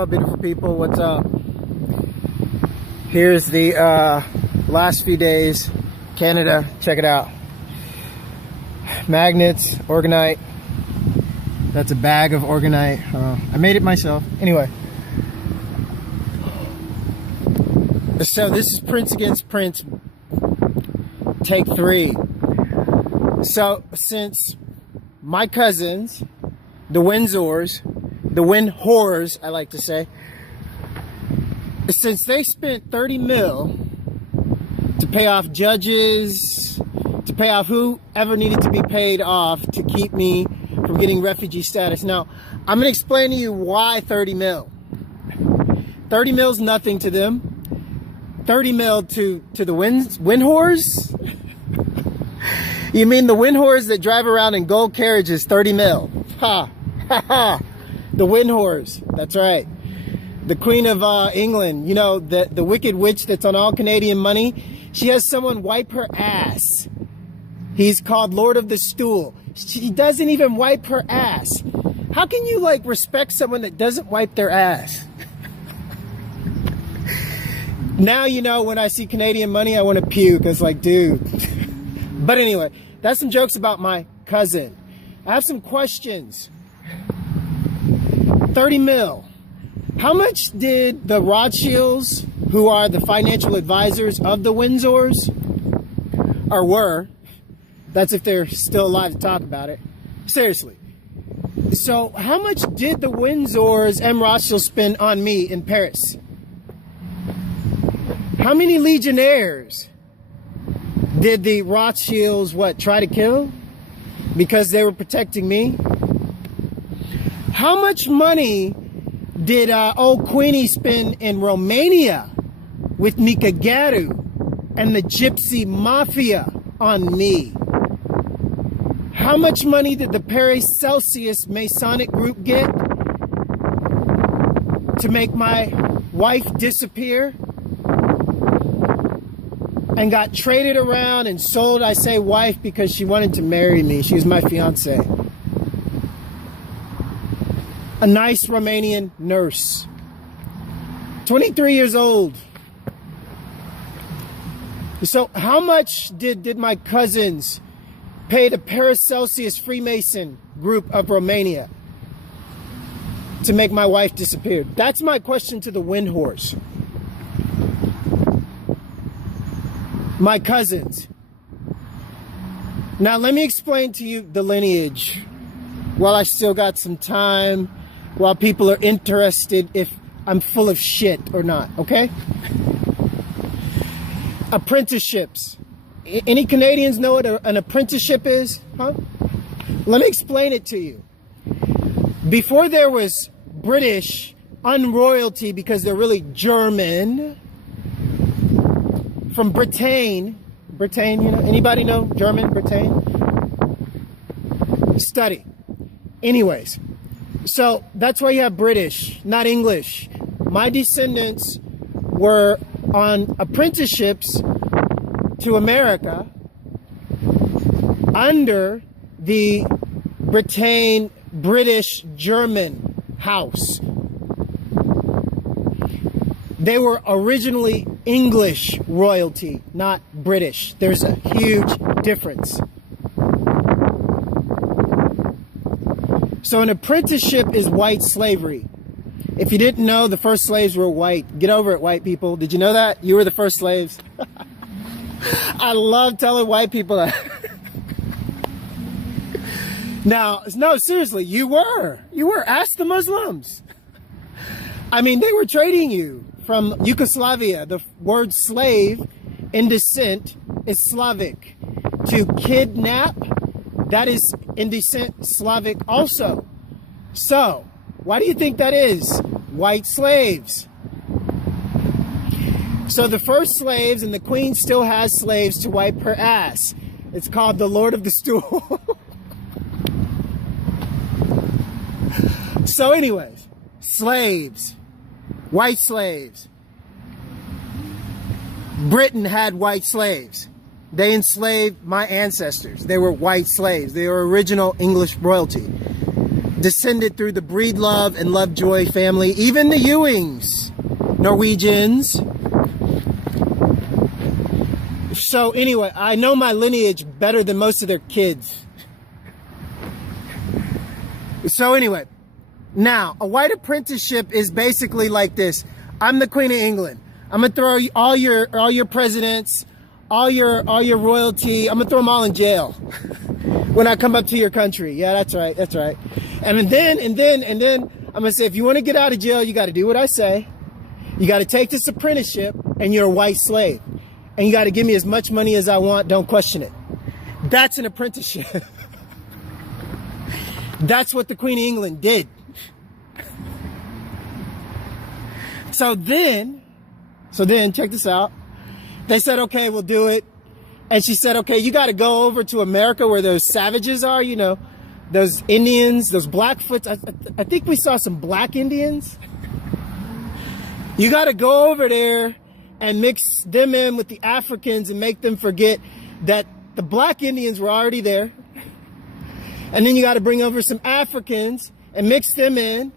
Hello, beautiful people. What's up? Here's the last few days. Canada. Check it out. Magnets, organite. That's a bag of organite. I made it myself. Anyway. So this is Prince against Prince. Take 3. So since my cousins, the Windsors, the Windwhores, I like to say, since they spent 30 mil to pay off judges, to pay off whoever needed to be paid off to keep me from getting refugee status. Now, I'm going to explain to you why 30 mil. 30 mil's nothing to them. 30 mil to the Windwhores? You mean the Windwhores that drive around in gold carriages? 30 mil. Ha! Ha ha! The Windwhores. That's right. The Queen of England. You know, the wicked witch that's on all Canadian money. She has someone wipe her ass. He's called Lord of the Stool. She doesn't even wipe her ass. How can you, like, respect someone that doesn't wipe their ass? Now, you know, when I see Canadian money, I want to puke. It's like, dude. But anyway, that's some jokes about my cousin. I have some questions. 30 mil. How much did the Rothschilds, who are the financial advisors of the Windsors, or were, that's if they're still alive to talk about it, seriously. So how much did the Windsors and Rothschilds spend on me in Paris? How many legionnaires did the Rothschilds, try to kill? Because they were protecting me? How much money did old Queenie spend in Romania with Nicu Gheara and the Gypsy Mafia on me? How much money did the Paracelsus Masonic group get to make my wife disappear? And got traded around and sold, I say wife, because she wanted to marry me. She was my fiance. A nice Romanian nurse. 23 years old. So how much did my cousins pay the Paracelsus Freemason group of Romania to make my wife disappear? That's my question to the Windwhores. My cousins. Now let me explain to you the lineage while I still got some time, while people are interested if I'm full of shit or not, okay? Apprenticeships. Any Canadians know what an apprenticeship is? Huh? Let me explain it to you. Before there was British unroyalty, because they're really German, from Britain, you know, anybody know German, Britain? Study. Anyways, so that's why you have British, not English. My descendants were on apprenticeships to America under the British German house. They were originally English royalty, not British. There's a huge difference. So an apprenticeship is white slavery. If you didn't know, the first slaves were white. Get over it, white people. Did you know that? You were the first slaves. I love telling white people that. Now, no, seriously, you were. Ask the Muslims. I mean, they were trading you from Yugoslavia. The word slave in descent is Slavic. To kidnap, that is in descent Slavic also. So, why do you think that is? White slaves. So the first slaves, and the queen still has slaves to wipe her ass. It's called the Lord of the Stool. So anyways, slaves. White slaves. Britain had white slaves. They enslaved my ancestors. They were white slaves. They were original English royalty. descended through the Breedlove and Lovejoy family, even the Ewings, Norwegians. So anyway, I know my lineage better than most of their kids. So anyway, now a white apprenticeship is basically like this. I'm the Queen of England. I'm gonna throw all your presidents, all your royalty. I'm gonna throw them all in jail when I come up to your country. Yeah, that's right, that's right. And then I'm gonna say, if you want to get out of jail, you got to do what I say. You got to take this apprenticeship, and you're a white slave, and you got to give me as much money as I want. Don't question it. That's an apprenticeship. That's what the Queen of England did. So then, check this out. They said, okay, we'll do it. And she said, okay, you got to go over to America where those savages are, you know, those Indians, those Blackfoots. I think we saw some black Indians. You got to go over there and mix them in with the Africans and make them forget that the black Indians were already there. And then you got to bring over some Africans and mix them in,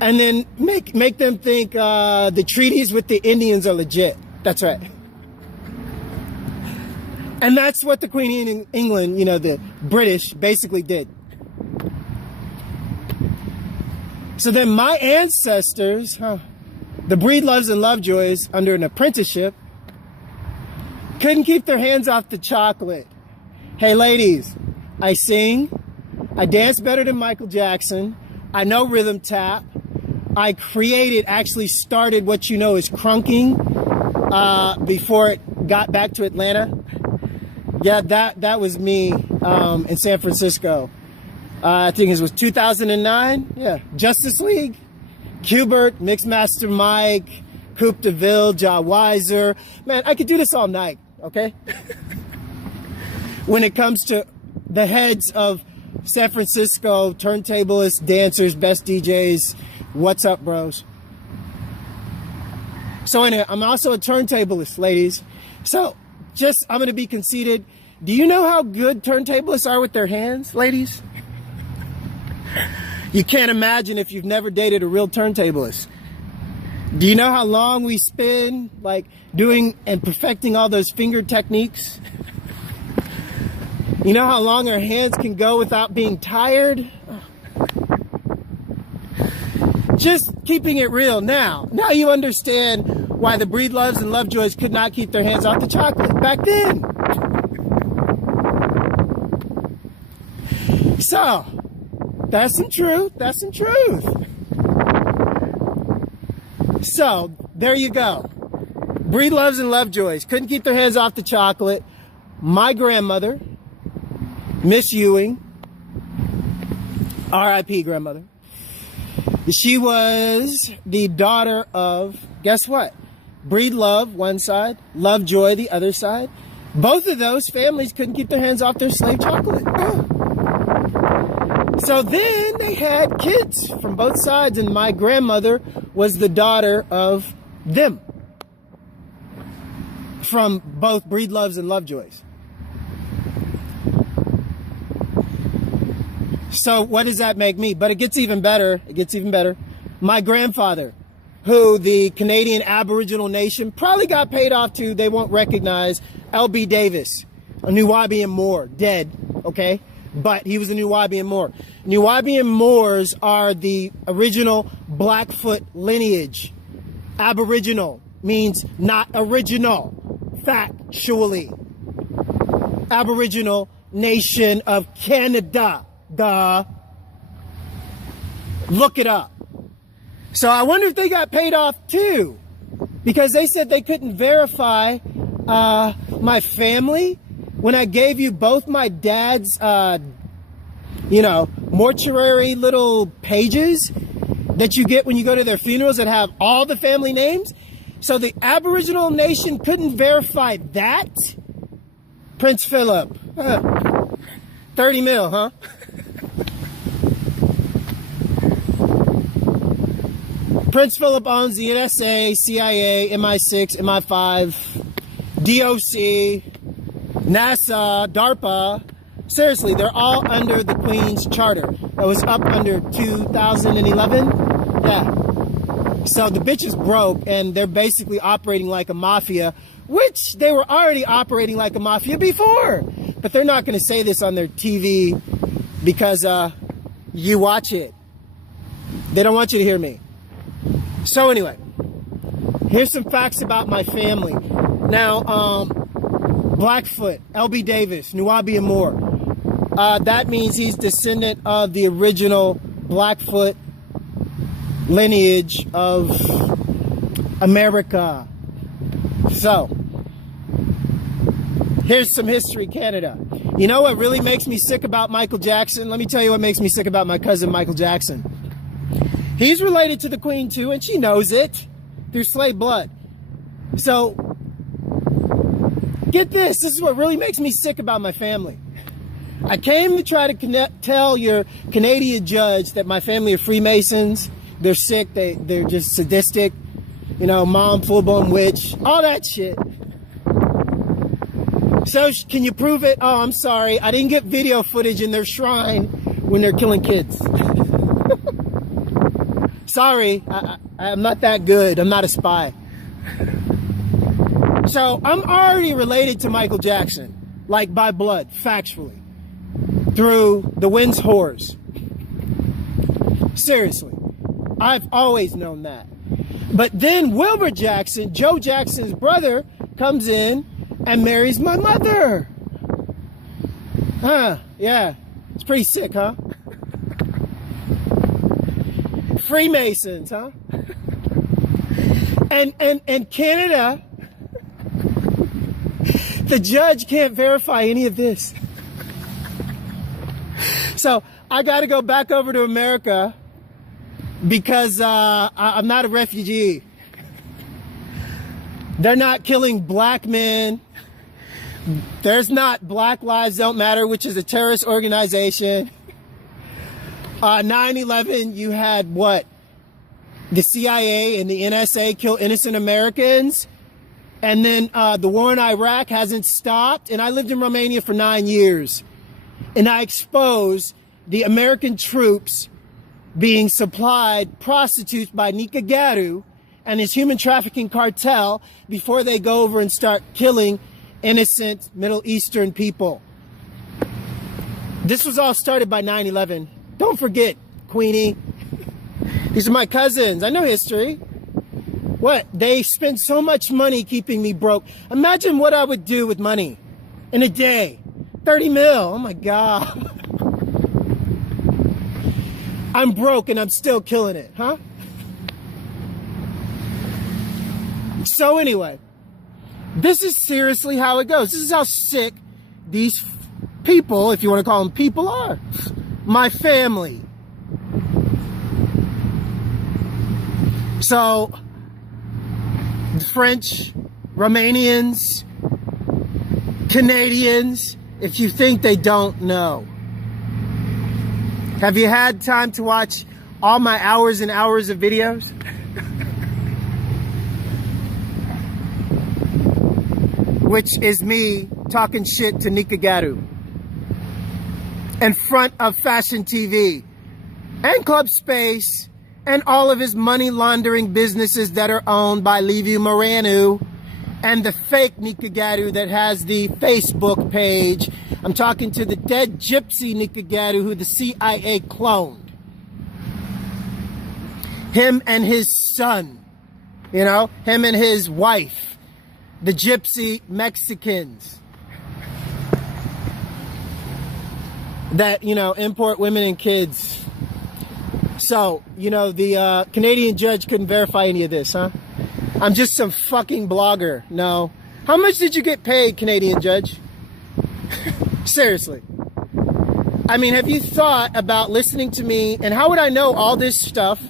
and then make them think the treaties with the Indians are legit. That's right. And that's what the Queen of England, you know, the British basically did. So then my ancestors, the Breedloves and Lovejoys, under an apprenticeship, couldn't keep their hands off the chocolate. Hey ladies, I sing, I dance better than Michael Jackson, I know rhythm tap, I actually started what you know is crunking before it got back to Atlanta. Yeah, that was me in San Francisco. I think it was 2009, yeah. Justice League, Qbert, Mixmaster Mike, Coupe de Ville, Ja Weiser. Man, I could do this all night, okay? When it comes to the heads of San Francisco, turntablists, dancers, best DJs, what's up, bros? So anyway, I'm also a turntablist, ladies. So I'm going to be conceited. Do you know how good turntablists are with their hands, ladies? You can't imagine if you've never dated a real turntablist. Do you know how long we spend, like, doing and perfecting all those finger techniques? You know how long our hands can go without being tired? Just keeping it real now. Now you understand why the Breedloves and Lovejoys could not keep their hands off the chocolate back then. So, that's some truth. That's some truth. So, there you go. Breedloves and Lovejoys couldn't keep their hands off the chocolate. My grandmother, Miss Ewing, R.I.P. grandmother. She was the daughter of, guess what? Breedlove, one side, Lovejoy, the other side. Both of those families couldn't keep their hands off their slave chocolate. Oh. So then they had kids from both sides, and my grandmother was the daughter of them. From both Breedloves and Lovejoys. So what does that make me? But it gets even better. It gets even better. My grandfather, who the Canadian Aboriginal nation probably got paid off to, they won't recognize, L.B. Davis, a Nuwaubian Moor, dead, okay? But he was a Nuwaubian Moor. Nuwaubian Moors are the original Blackfoot lineage. Aboriginal means not original, factually. Aboriginal nation of Canada. Duh. Look it up. So I wonder if they got paid off too, because they said they couldn't verify my family when I gave you both my dad's, mortuary little pages that you get when you go to their funerals that have all the family names. So the Aboriginal nation couldn't verify that. Prince Phillipe, 30 mil, huh? Prince Phillipe owns the NSA, C.I.A, MI6, MI5, DOC, NASA, DARPA. Seriously, they're all under the Queen's Charter. that was up under 2011. Yeah. So the bitch is broke, and they're basically operating like a mafia, which they were already operating like a mafia before. But they're not going to say this on their TV because you watch it. They don't want you to hear me. So anyway, here's some facts about my family. Now, Blackfoot, L.B. Davis, Nuwabi and Moore. That means he's descendant of the original Blackfoot lineage of America. So, here's some history, Canada. You know what really makes me sick about Michael Jackson? Let me tell you what makes me sick about my cousin Michael Jackson. He's related to the Queen too, and she knows it through slave blood. So, get this. This is what really makes me sick about my family. I came to try to tell your Canadian judge that my family are Freemasons. They're sick. They're just sadistic. You know, mom, full-blown witch. All that shit. So, can you prove it? Oh, I'm sorry. I didn't get video footage in their shrine when they're killing kids. Sorry. I'm not that good. I'm not a spy. So, I'm already related to Michael Jackson. Like, by blood. Factually. Through the Wind's whores. Seriously. I've always known that. But then Wilbur Jackson, Joe Jackson's brother, comes in and marries my mother. Huh, yeah. It's pretty sick, huh? Freemasons, huh? And Canada, the judge can't verify any of this. So I got to go back over to America because I'm not a refugee. They're not killing black men. There's not Black Lives Don't Matter, which is a terrorist organization. 9/11, you had what? The CIA and the NSA kill innocent Americans. And then the war in Iraq hasn't stopped. And I lived in Romania for 9 years. And I exposed the American troops being supplied prostitutes by Nicu Gheara and his human trafficking cartel before they go over and start killing innocent Middle Eastern people. This was all started by 9/11. Don't forget, Queenie. These are my cousins. I know history. What? They spend so much money keeping me broke. Imagine what I would do with money in a day. 30 mil. Oh my God. I'm broke and I'm still killing it, huh? So anyway, this is seriously how it goes. This is how sick these people, if you want to call them people, are. My family. So, French, Romanians, Canadians, if you think they don't know. Have you had time to watch all my hours and hours of videos? Which is me talking shit to Nicu Gheara in front of Fashion TV and Club Space and all of his money laundering businesses that are owned by Liviu Moranu and the fake Nicu Gheara that has the Facebook page. I'm talking to the dead gypsy Nicu Gheara who the C.I.A. cloned. Him and his son, you know, him and his wife, the gypsy Mexicans that, you know, import women and kids. So, you know, the Canadian judge couldn't verify any of this, huh? I'm just some fucking blogger. No. How much did you get paid, Canadian judge? Seriously. I mean, have you thought about listening to me? And how would I know all this stuff?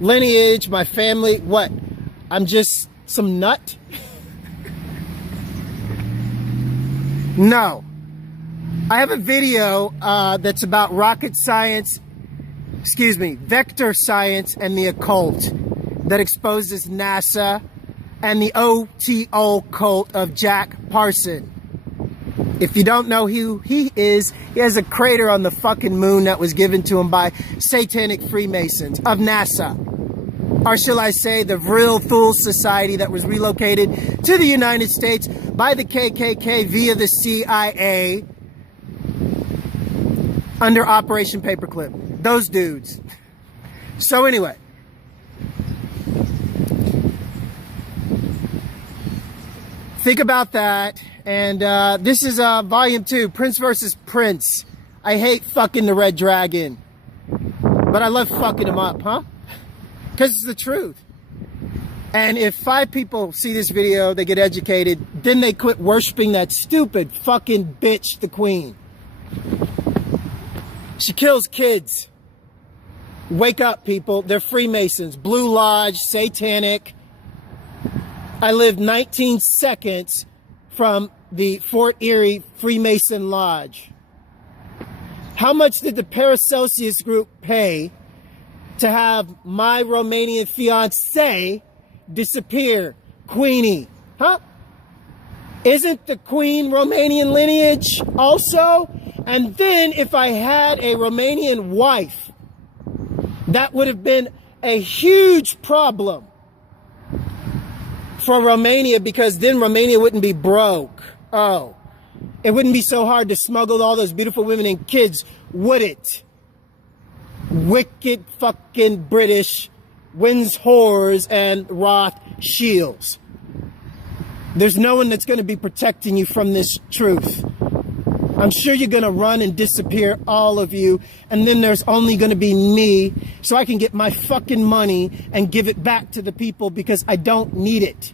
Lineage, my family, what? I'm just some nut? No. I have a video that's about rocket science, vector science and the occult that exposes NASA and the OTO cult of Jack Parson. If you don't know who he is, he has a crater on the fucking moon that was given to him by satanic Freemasons of NASA. Or shall I say, the Real Fool Society that was relocated to the United States by the KKK via the CIA under Operation Paperclip. Those dudes. So anyway. Think about that. And this is volume 2, Prince versus Prince. I hate fucking the Red Dragon. But I love fucking him up, huh? Because it's the truth. And if 5 people see this video, they get educated, then they quit worshiping that stupid fucking bitch, the Queen. She kills kids. Wake up, people. They're Freemasons, Blue Lodge, satanic. I lived 19 seconds from the Fort Erie Freemason Lodge. How much did the Paracelsus group pay to have my Romanian fiancé disappear? Queenie, huh? Isn't the Queen Romanian lineage also? And then if I had a Romanian wife, that would have been a huge problem for Romania, because then Romania wouldn't be broke. Oh, it wouldn't be so hard to smuggle all those beautiful women and kids, would it? Wicked fucking British Winds whores and Rothschilds. There's no one that's going to be protecting you from this truth. I'm sure you're going to run and disappear, all of you, and then there's only going to be me, so I can get my fucking money and give it back to the people, because I don't need it.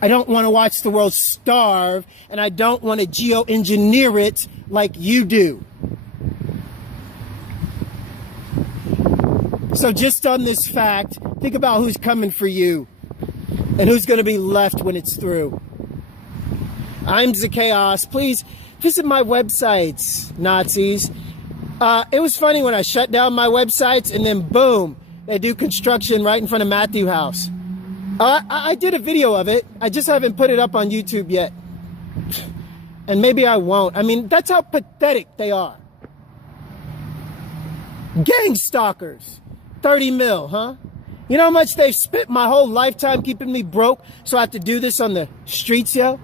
I don't want to watch the world starve, and I don't want to geoengineer it like you do. So just on this fact, think about who's coming for you and who's going to be left when it's through. I'm C.I.A. Please visit my websites, Nazis. It was funny when I shut down my websites and then boom, they do construction right in front of Matthew House. I did a video of it. I just haven't put it up on YouTube yet. And maybe I won't. I mean, that's how pathetic they are. Gang stalkers. 30 mil, huh? You know how much they've spent my whole lifetime keeping me broke, so I have to do this on the streets, yo?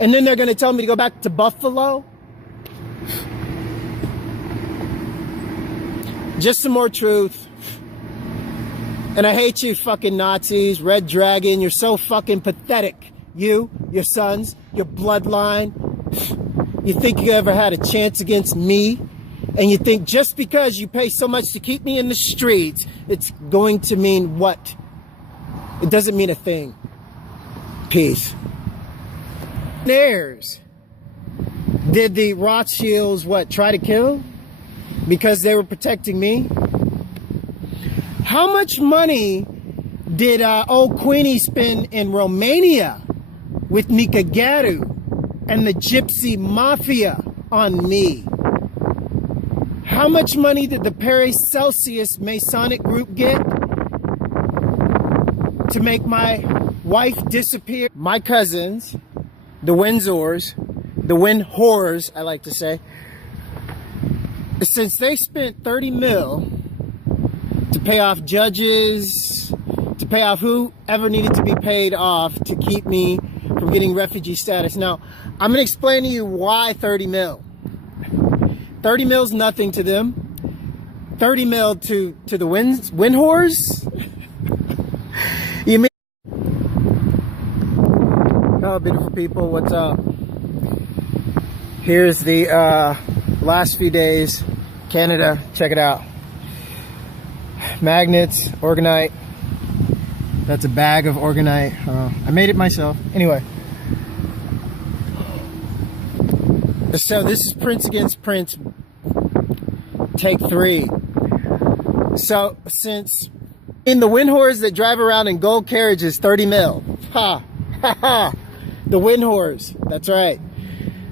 And then they're going to tell me to go back to Buffalo? Just some more truth. And I hate you fucking Nazis, Red Dragon. You're so fucking pathetic. You, your sons, your bloodline. You think you ever had a chance against me? And you think just because you pay so much to keep me in the streets, it's going to mean what? It doesn't mean a thing. Peace. Heirs. Did the Rothschilds, what, try to kill? Because they were protecting me? How much money did old Queenie spend in Romania with Nicu Gheara and the Gypsy Mafia on me? How much money did the Paracelsus Masonic group get to make my wife disappear? My cousins, the Windsors, the Wind whores, I like to say, since they spent 30 mil to pay off judges, to pay off whoever needed to be paid off to keep me from getting refugee status. Now, I'm going to explain to you why 30 mil. 30 mil's nothing to them. 30 mil to the wind whores? You mean? Oh, beautiful people, what's up? Here's the last few days. Canada, check it out. Magnets, Organite. That's a bag of Organite. I made it myself. Anyway. So this is Prince against Prince, take 3. So since in the wind whores that drive around in gold carriages, 30 mil. Ha, ha, ha. The wind whores, that's right.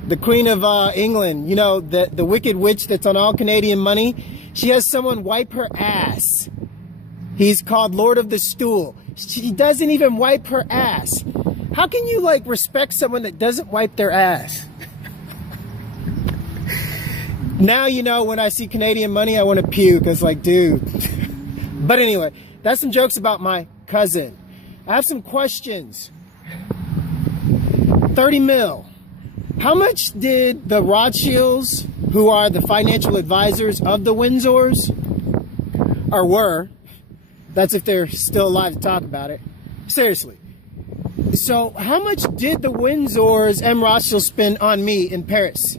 The Queen of England, you know, the wicked witch that's on all Canadian money. She has someone wipe her ass. He's called Lord of the Stool. She doesn't even wipe her ass. How can you like respect someone that doesn't wipe their ass? Now, you know, when I see Canadian money, I want to puke. It's like, dude. But anyway, that's some jokes about my cousin. I have some questions. 30 mil. How much did the Rothschilds, who are the financial advisors of the Windsors, or were, that's if they're still alive to talk about it, seriously. So how much did the Windsors and Rothschilds spend on me in Paris?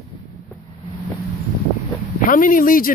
How many Legion